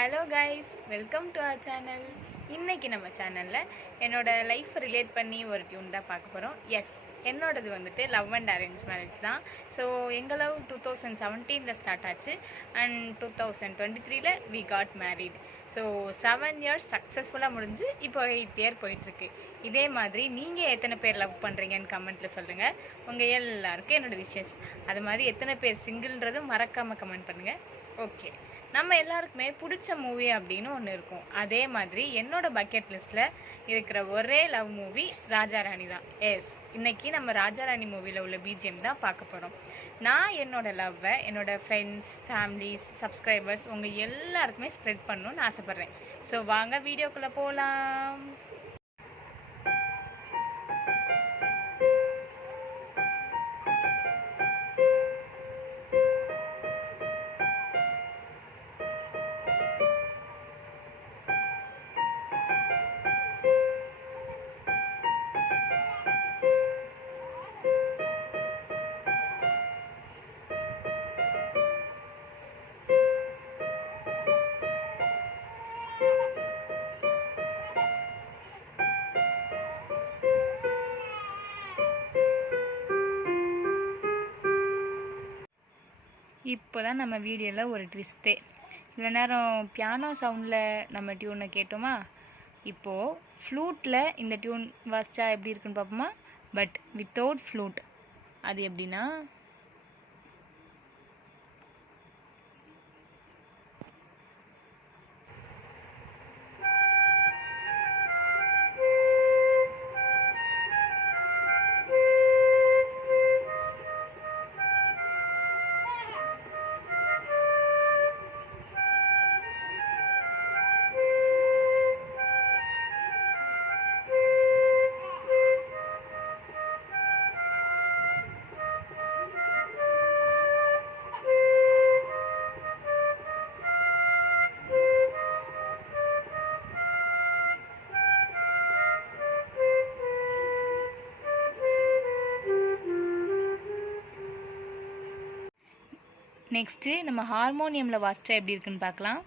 Hello guys, welcome to our channel. இன்றைக்கி நம்ம சேனலில் என்னோடய லைஃப் ரிலேட் பண்ணி ஒரு டியூன் தான் பார்க்க போகிறோம். எஸ், என்னோடது வந்துட்டு லவ் அண்ட் அரேஞ்ச் மேரேஜ் தான். ஸோ எங்கள் லவ் 2017 ஸ்டார்ட் ஆச்சு and 2023 we got married. So 7 years சக்ஸஸ்ஃபுல்லாக முடிஞ்சு இப்போ 8th இயர் போயிட்டுருக்கு. இதே மாதிரி நீங்கள் எத்தனை பேர் லவ் பண்ணுறீங்கன்னு கமெண்ட்டில் சொல்லுங்கள். உங்கள் எல்லாருக்கும் என்னோடய விஷஸ். அது மாதிரி எத்தனை பேர் சிங்கிள்ன்றதும் மறக்காமல் கமெண்ட் பண்ணுங்கள். ஓகே, நம்ம எல்லாருக்குமே பிடிச்ச மூவி அப்படின்னு ஒன்று இருக்கும். அதே மாதிரி என்னோடய பக்கெட் லிஸ்ட்டில் இருக்கிற ஒரே லவ் மூவி ராஜாராணி தான். எஸ், இன்றைக்கி நம்ம ராஜாராணி மூவியில் உள்ள பிஜிஎம் தான் பார்க்க போகிறோம். நான் என்னோடய லவ்வை என்னோடய ஃப்ரெண்ட்ஸ், ஃபேமிலிஸ், சப்ஸ்கிரைபர்ஸ் உங்கள் எல்லாருக்குமே ஸ்ப்ரெட் பண்ணணும்னு ஆசைப்பட்றேன். ஸோ வாங்க வீடியோக்குள்ளே போகலாம். இப்போ தான் நம்ம வீடியோவில் ஒரு ட்விஸ்ட்டே. இவ்வளோ நேரம் பியானோ சவுண்டில் நம்ம டியூனை கேட்டோமா, இப்போது ஃப்ளூட்டில் இந்த டியூன் வாசித்தா எப்படி இருக்குன்னு பார்ப்போமா. But without flute. அது எப்படின்னா, நெக்ஸ்ட்டு நம்ம ஹார்மோனியமில் வாசித்தா எப்படி இருக்குன்னு பார்க்கலாம்.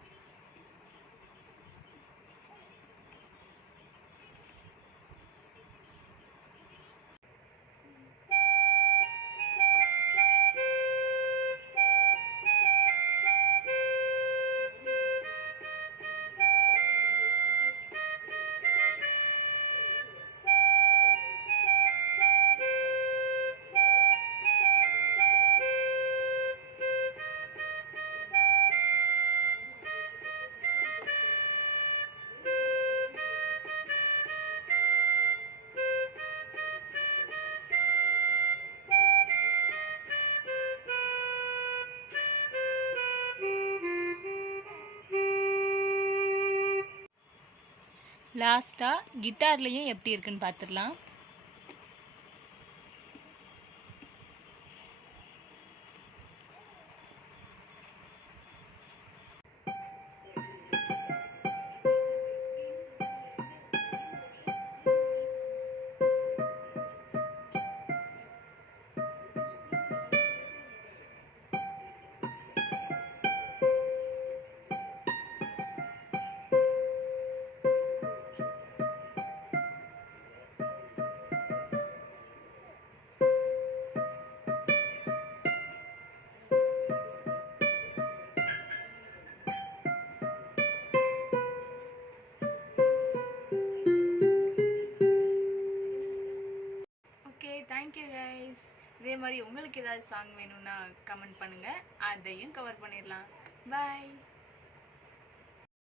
லாஸ்ட்டாக கிட்டார்லேயும் எப்படி இருக்குன்னு பார்த்துடலாம். Thank you guys. இதே மாதிரி உங்களுக்கு ஏதாவது சாங் வேணும்னா கமெண்ட் பண்ணுங்கள், அதையும் கவர் பண்ணிடலாம். பாய்.